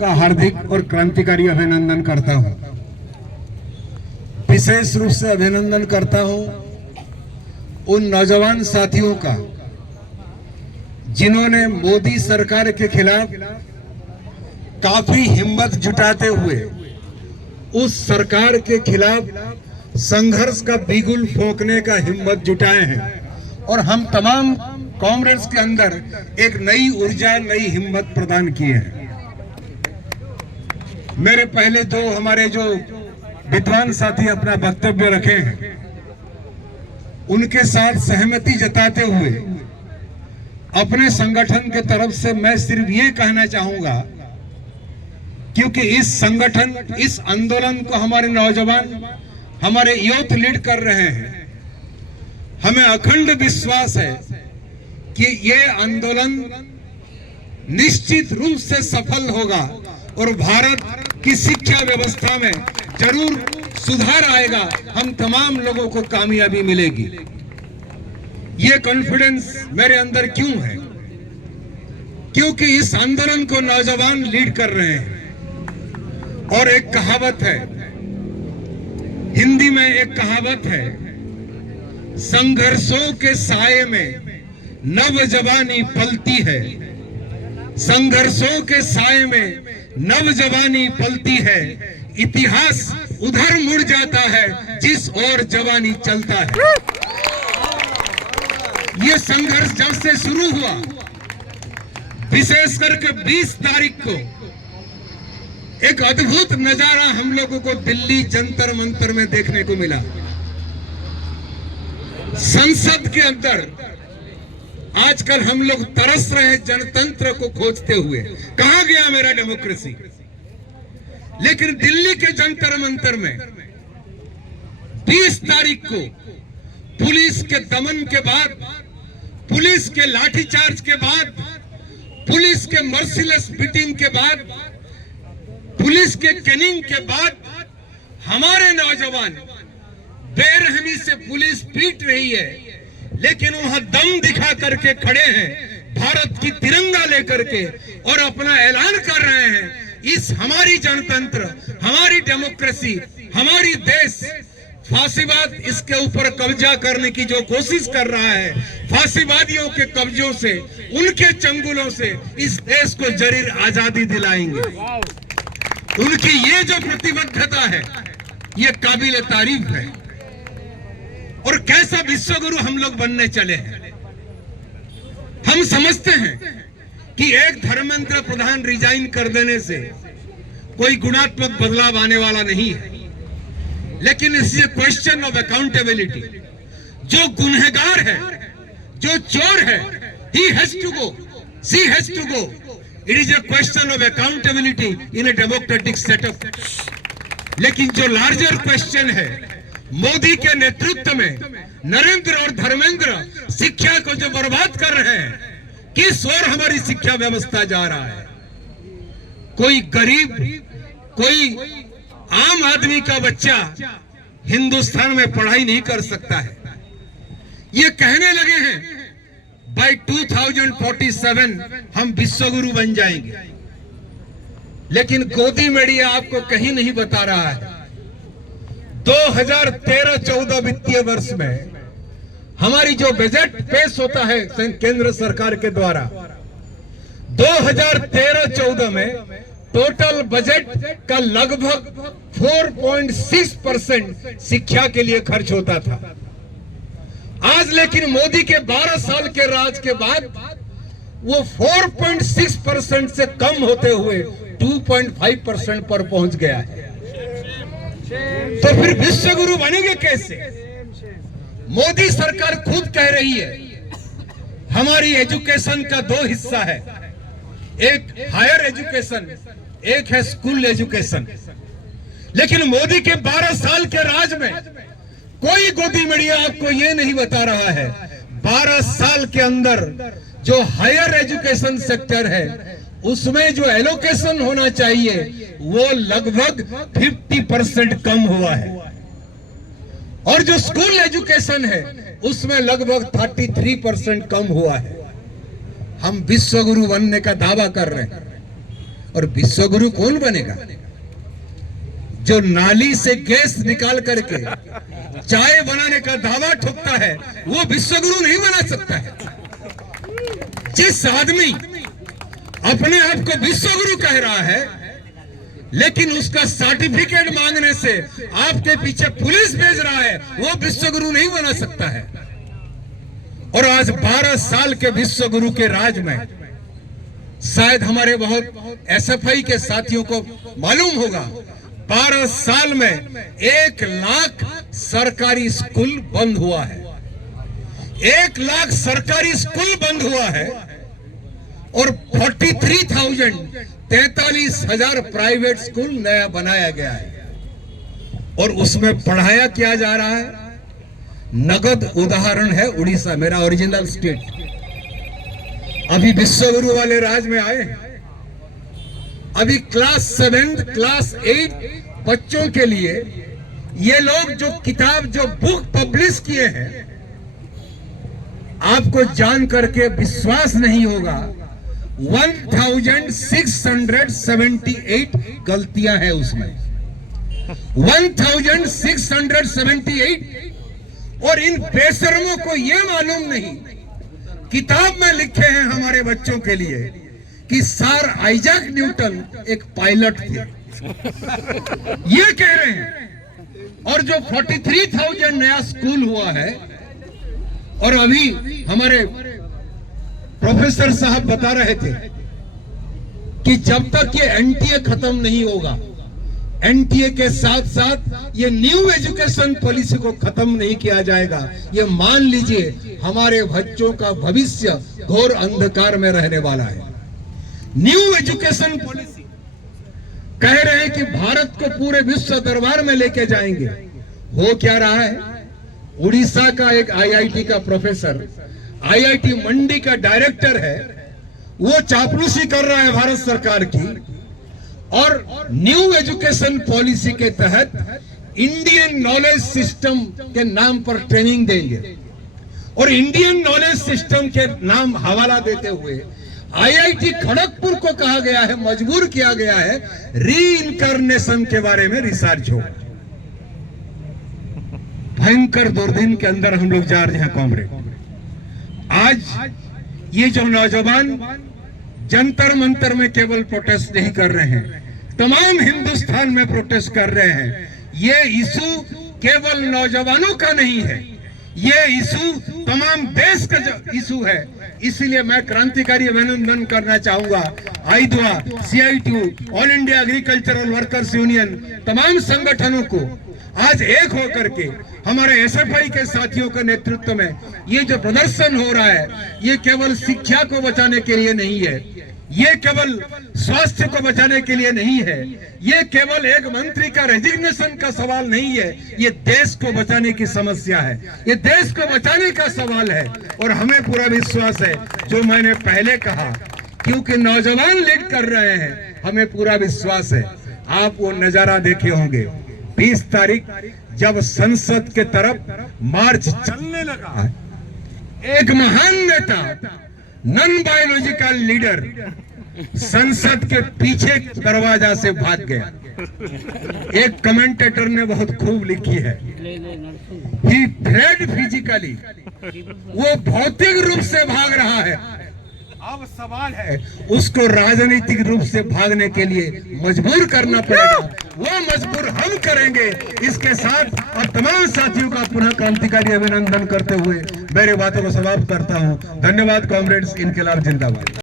का हार्दिक और क्रांतिकारी अभिनंदन करता हूं। विशेष रूप से अभिनंदन करता हूं उन नौजवान साथियों का जिन्होंने मोदी सरकार के खिलाफ काफी हिम्मत जुटाते हुए उस सरकार के खिलाफ संघर्ष का बिगुल फूंकने का हिम्मत जुटाए हैं और हम तमाम कॉमरेड्स के अंदर एक नई ऊर्जा, नई हिम्मत प्रदान किए हैं। मेरे पहले दो हमारे जो विद्वान साथी अपना वक्तव्य रखे हैं, उनके साथ सहमति जताते हुए अपने संगठन के तरफ से मैं सिर्फ ये कहना चाहूंगा, क्योंकि इस संगठन, इस आंदोलन को हमारे नौजवान, हमारे यूथ लीड कर रहे हैं। हमें अखंड विश्वास है कि ये आंदोलन निश्चित रूप से सफल होगा और भारत की शिक्षा व्यवस्था में जरूर सुधार आएगा। हम तमाम लोगों को कामयाबी मिलेगी। ये कॉन्फिडेंस मेरे अंदर क्यों है? क्योंकि इस आंदोलन को नौजवान लीड कर रहे हैं। और एक कहावत है, हिंदी में एक कहावत है, संघर्षों के साये में नवजवानी पलती है। संघर्षों के साये में नवजवानी पलती है। इतिहास उधर मुड़ जाता है जिस ओर जवानी चलता है। ये संघर्ष जब से शुरू हुआ, विशेष करके 20 तारीख को एक अद्भुत नजारा हम लोगों को दिल्ली जंतर मंतर में देखने को मिला। संसद के अंदर आजकल हम लोग तरस रहे जनतंत्र को खोजते हुए, कहां गया मेरा डेमोक्रेसी? लेकिन दिल्ली के जंतर मंतर में 20 तारीख को पुलिस के दमन के बाद, पुलिस के लाठीचार्ज के बाद, पुलिस के मर्सिलेस बीटिंग के बाद, पुलिस के कैनिंग के बाद हमारे नौजवान बेरहमी से पुलिस पीट रही है, लेकिन वहां दम दिखा करके खड़े हैं, भारत की तिरंगा लेकर के, और अपना ऐलान कर रहे हैं, इस हमारी जनतंत्र, हमारी डेमोक्रेसी, हमारी देश, फांसीवाद इसके ऊपर कब्जा करने की जो कोशिश कर रहा है, फांसीवादियों के कब्जों से, उनके चंगुलों से इस देश को जरूर आजादी दिलाएंगे। उनकी ये जो प्रतिबद्धता है, ये काबिल तारीफ है। और कैसा विश्वगुरु हम लोग बनने चले हैं। हम समझते हैं कि एक धर्मेंद्र प्रधान रिजाइन कर देने से कोई गुणात्मक बदलाव आने वाला नहीं है, लेकिन इस क्वेश्चन ऑफ अकाउंटेबिलिटी। जो गुनहगार है, जो चोर है, he has to go, she has to go. It is a question of accountability in a democratic setup. लेकिन जो लार्जर क्वेश्चन है, मोदी के नेतृत्व में नरेंद्र और धर्मेंद्र शिक्षा को जो बर्बाद कर रहे हैं, किस ओर हमारी शिक्षा व्यवस्था जा रहा है? कोई गरीब, कोई आम आदमी का बच्चा हिंदुस्तान में पढ़ाई नहीं कर सकता है। ये कहने लगे हैं बाय 2047 हम विश्वगुरु बन जाएंगे, लेकिन गोदी मीडिया आपको कहीं नहीं बता रहा है 2013-14 वित्तीय वर्ष में हमारी जो बजट पेश होता है केंद्र सरकार के द्वारा, 2013-14 में टोटल बजट का लगभग 4.6% शिक्षा के लिए खर्च होता था। आज लेकिन मोदी के 12 साल के राज के बाद वो 4.6% से कम होते हुए 2.5% पर पहुंच गया है। तो फिर विश्वगुरु बनेंगे कैसे? मोदी सरकार खुद कह रही है हमारी एजुकेशन का 2 हिस्सा है, एक हायर एजुकेशन, एक है स्कूल एजुकेशन। लेकिन मोदी के 12 साल के राज में कोई गोदी मीडिया आपको ये नहीं बता रहा है 12 साल के अंदर जो हायर एजुकेशन सेक्टर है उसमें जो एलोकेशन होना चाहिए वो लगभग 50% कम हुआ है, और जो स्कूल एजुकेशन है उसमें लगभग 33% कम हुआ है। हम विश्वगुरु बनने का दावा कर रहे हैं। और विश्वगुरु कौन बनेगा? जो नाली से गैस निकाल करके चाय बनाने का दावा ठोकता है वो विश्वगुरु नहीं बना सकता है। जिस आदमी अपने आप को विश्वगुरु कह रहा है लेकिन उसका सर्टिफिकेट मांगने से आपके पीछे पुलिस भेज रहा है वो विश्वगुरु नहीं बना सकता है। और आज 12 साल के विश्वगुरु के राज में शायद हमारे बहुत एसएफआई के साथियों को मालूम होगा, 12 साल में 1 लाख सरकारी स्कूल बंद हुआ है। 1 लाख सरकारी स्कूल बंद हुआ है और 43,000 प्राइवेट स्कूल नया बनाया गया है। और उसमें पढ़ाया क्या जा रहा है? नगद उदाहरण है उड़ीसा, मेरा ओरिजिनल स्टेट। अभी विश्वगुरु वाले राज में आए हैं। अभी क्लास 7 क्लास 8 बच्चों के लिए ये लोग जो किताब जो बुक पब्लिश किए हैं, आपको जान करके विश्वास नहीं होगा 1678 गलतियां हैं उसमें, 1678। और इन बेशर्मों को यह मालूम नहीं, किताब में लिखे हैं हमारे बच्चों के लिए कि सर आइजैक न्यूटन एक पायलट थे, ये कह रहे हैं। और जो 43,000 नया स्कूल हुआ है, और अभी हमारे प्रोफेसर साहब बता रहे थे कि जब तक ये एनटीए खत्म नहीं होगा, एनटीए के साथ साथ ये न्यू एजुकेशन पॉलिसी को खत्म नहीं किया जाएगा, ये मान लीजिए हमारे बच्चों का भविष्य घोर अंधकार में रहने वाला है। न्यू एजुकेशन पॉलिसी कह रहे हैं कि भारत को पूरे विश्व दरबार में लेके जाएंगे। हो क्या रहा है? उड़ीसा का एक आईआईटी का प्रोफेसर, आईआईटी मंडी का डायरेक्टर है, वो चापलूसी कर रहा है भारत सरकार की और न्यू एजुकेशन पॉलिसी के तहत इंडियन नॉलेज सिस्टम के नाम पर ट्रेनिंग देंगे। और इंडियन नॉलेज सिस्टम के नाम हवाला देते हुए आईआईटी खड़गपुर को कहा गया है, मजबूर किया गया है रीइंकारनेशन के बारे में रिसर्च हो। भयंकर दुर्दिन के अंदर हम लोग जा रहे हैं कॉमरेड। आज ये जो नौजवान जंतर मंतर में केवल प्रोटेस्ट नहीं कर रहे हैं, तमाम हिंदुस्तान में प्रोटेस्ट कर रहे हैं। ये इशू केवल नौजवानों का नहीं है, ये इशू तमाम देश का इशू है। इसलिए मैं क्रांतिकारी अभिनंदन करना चाहूंगा आईदुआ, CITU, all India agricultural workers union, तमाम संगठनों को आज एक होकर के हमारे एसएफआई के साथियों के नेतृत्व में ये जो प्रदर्शन हो रहा है, ये केवल शिक्षा को बचाने के लिए नहीं है, ये केवल स्वास्थ्य को बचाने के लिए नहीं है, ये केवल एक मंत्री का रेजिग्नेशन का सवाल नहीं है, ये देश को बचाने की समस्या है, ये देश को बचाने का सवाल है। और हमें पूरा विश्वास है, जो मैंने पहले कहा, क्योंकि नौजवान लीड कर रहे हैं, हमें पूरा विश्वास है। आप वो नजारा देखे होंगे 20 तारीख जब संसद के तरफ मार्च चलने लगा, एक महान नेता, नॉन बायोलॉजिकल लीडर संसद के पीछे दरवाजा से भाग गया। एक कमेंटेटर ने बहुत खूब लिखी है, ही फ्लेड फिजिकली, वो भौतिक रूप से भाग रहा है। अब सवाल है उसको राजनीतिक रूप से भागने के लिए मजबूर करना पड़ेगा, वो मजबूर हम करेंगे। इसके साथ और तमाम साथियों का पुनः क्रांतिकारी अभिनंदन करते हुए मेरे बातों को समाप्त करता हूं। धन्यवाद कॉमरेड्स, इनकलाब जिंदाबाद।